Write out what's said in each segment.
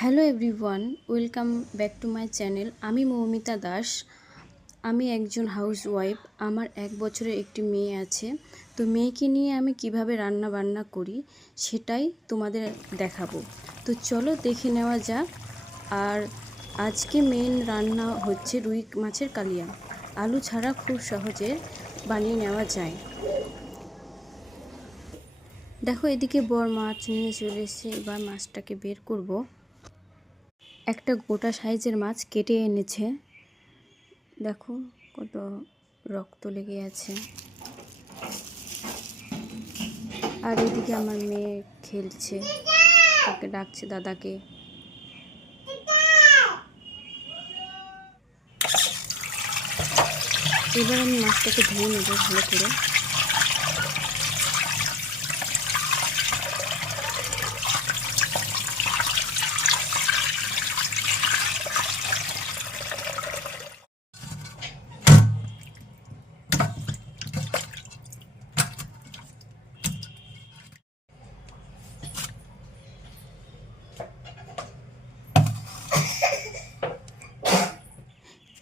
Hello everyone, welcome back to my channel. আমি মৌমিতা দাস। আমি একজন হাউস ওয়াইফ আমার এক বছরের একটি মেয়ে আছে। তো মেয়েকে নিয়ে আমি কীভাবে রান্না বান্না করি সেটাই তোমাদের দেখাবো। তো চলো দেখে নেওয়া যাক। আর আজকে মেন রান্না হচ্ছে রুই মাছের কালিয়া। আলু ছাড়া খুব সহজে বানিয়ে নেওয়া যায়। দেখো এদিকে বর মাছ নিয়ে চলে এসেছে। এবার মাছটাকে বের করব। একটা গোটা সাইজের মাছ কেটে এনেছে। দেখো কত রক্ত লেগে আছে। আর এদিকে আমার মেয়ে খেলছে। তাকে ডাকছে দাদাকে। এবার আমি মাছটাকে ধুয়ে নেব ভালো করে।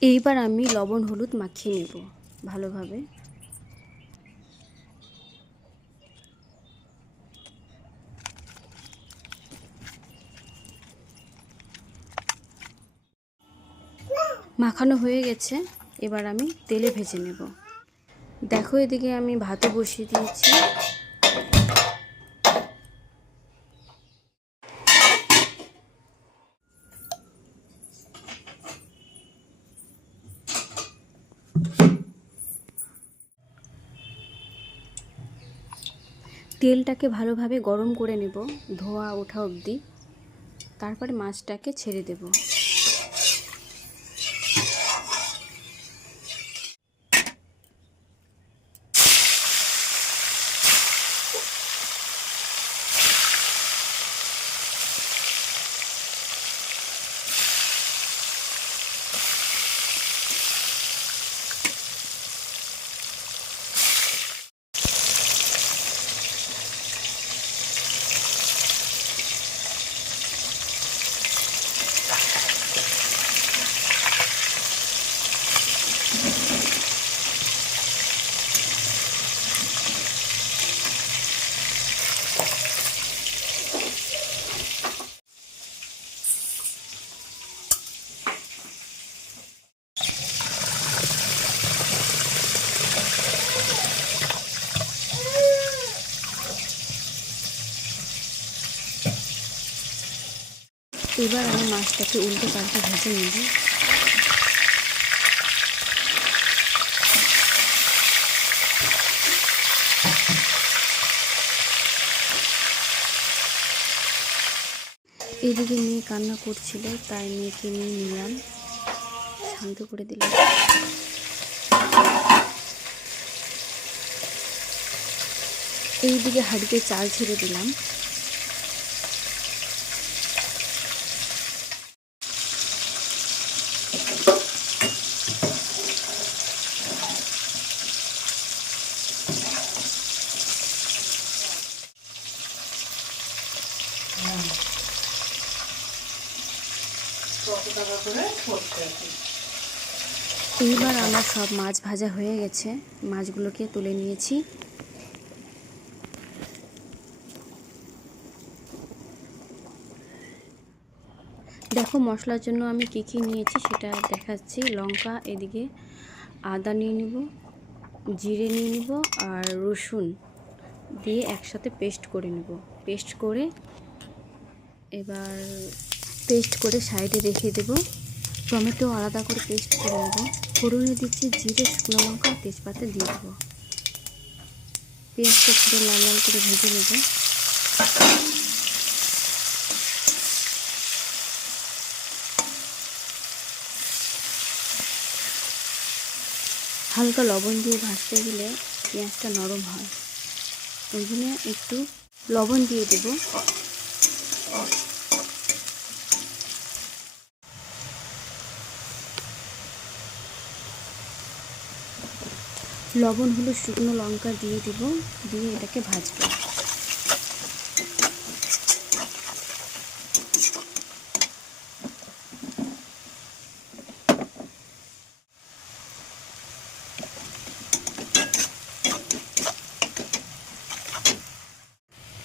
এইবার আমি লবণ হলুদ মাখিয়ে নেব, ভালোভাবে। মাখানো হয়ে গেছে, এবার আমি তেলে ভেজে নেব। দেখো এদিকে আমি ভাতও বসিয়ে দিয়েছি। তেলটাকে ভালোভাবে গরম করে নেব ধোয়া ওঠা অবধি। তারপরে মাছটাকে ছেড়ে দেব। এবার আমি মাছটাকে উল্টে পাল্টে ভেজে নেব। এদিকে মেয়ে কান্না করছিল, তাই মেয়েকে নিয়ে নিলাম। শান্ত করে দিলাম। এইদিকে হাঁড়িতে চাল ছেড়ে দিলাম। এইবার আমার সব মাছ ভাজা হয়ে গেছে। মাছগুলোকে তুলে নিয়েছি। দেখো, মশলার জন্য আমি কী কী নিয়েছি সেটা দেখাচ্ছি। লঙ্কা, এদিকে আদা নিয়ে নিব, জিরে নিয়ে নিব আর রসুন দিয়ে একসাথে পেস্ট করে নেব। পেস্ট করে এবার পেস্ট করে সাইডে রেখে দেব। টমেটো আলাদা করে পেস্ট করে নেব। ফোড়নে দিচ্ছি জিরে, শুকনো লঙ্কা, তেজপাতা দিয়ে দেবো। পেঁয়াজটা পুরো লাল লাল করে ভেজে নেব। হালকা লবণ দিয়ে ভাজতে গেলে পেঁয়াজটা নরম হয়। ওই জন্য একটু লবণ দিয়ে দেবো। লবণ হলো শুকনো লঙ্কা দিয়ে দেব, দিয়ে এটাকে ভাজব।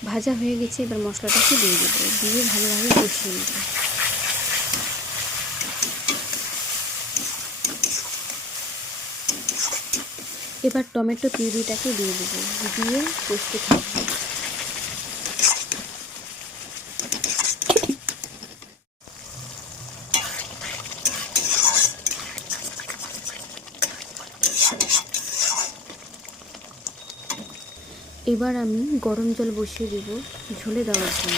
ভাজা হয়ে গেছে, এবার মশলাটাকে দিয়ে দেবো, দিয়ে ভালোভাবে কষিয়ে নেব। এবার টমেটো পিউরিটাকে দিয়ে দেবো, দিয়ে থাকব এবার আমি গরম জল বসিয়ে দেব ঝোলে দেওয়ার জন্য।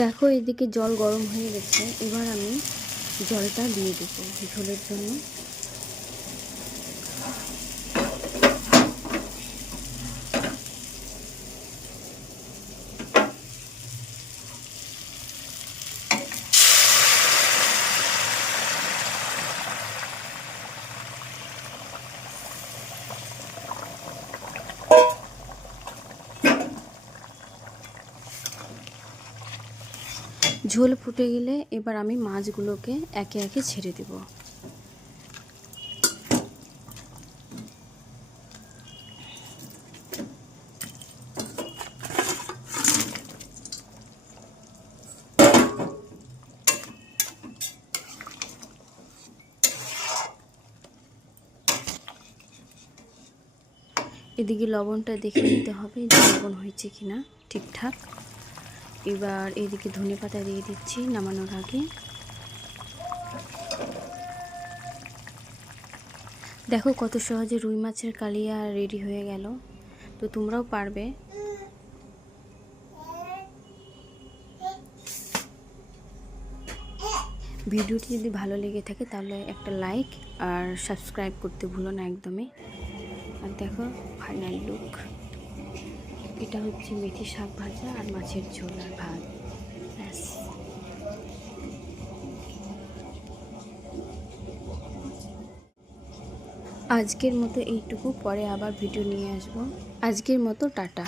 দেখো এদিকে জল গরম হয়ে গেছে। এবার আমি জলটা দিয়ে দেবো ঝোলের জন্য। ঝোল ফুটে গেলে এবার আমি মাছগুলোকে একে একে ছেড়ে দেব। এদিকে লবণটা দেখে নিতে হবে যে লবণ হয়েছে কিনা ঠিকঠাক। এবার এদিকে ধনে পাতা দিয়ে দিচ্ছি নামানোর আগে। দেখো কত সহজে রুই মাছের কালিয়া রেডি হয়ে গেল। তো তোমরাও পারবে। ভিডিওটি যদি ভালো লেগে থাকে তাহলে একটা লাইক আর সাবস্ক্রাইব করতে ভুলো না একদমই। আর দেখো ফাইনাল লুক এটা হচ্ছে মেথি শাক ভাজা আর মাছের ঝোল আর ভাত। আজকের মতো এইটুকু, পরে আবার ভিডিও নিয়ে আসব। আজকের মতো টাটা।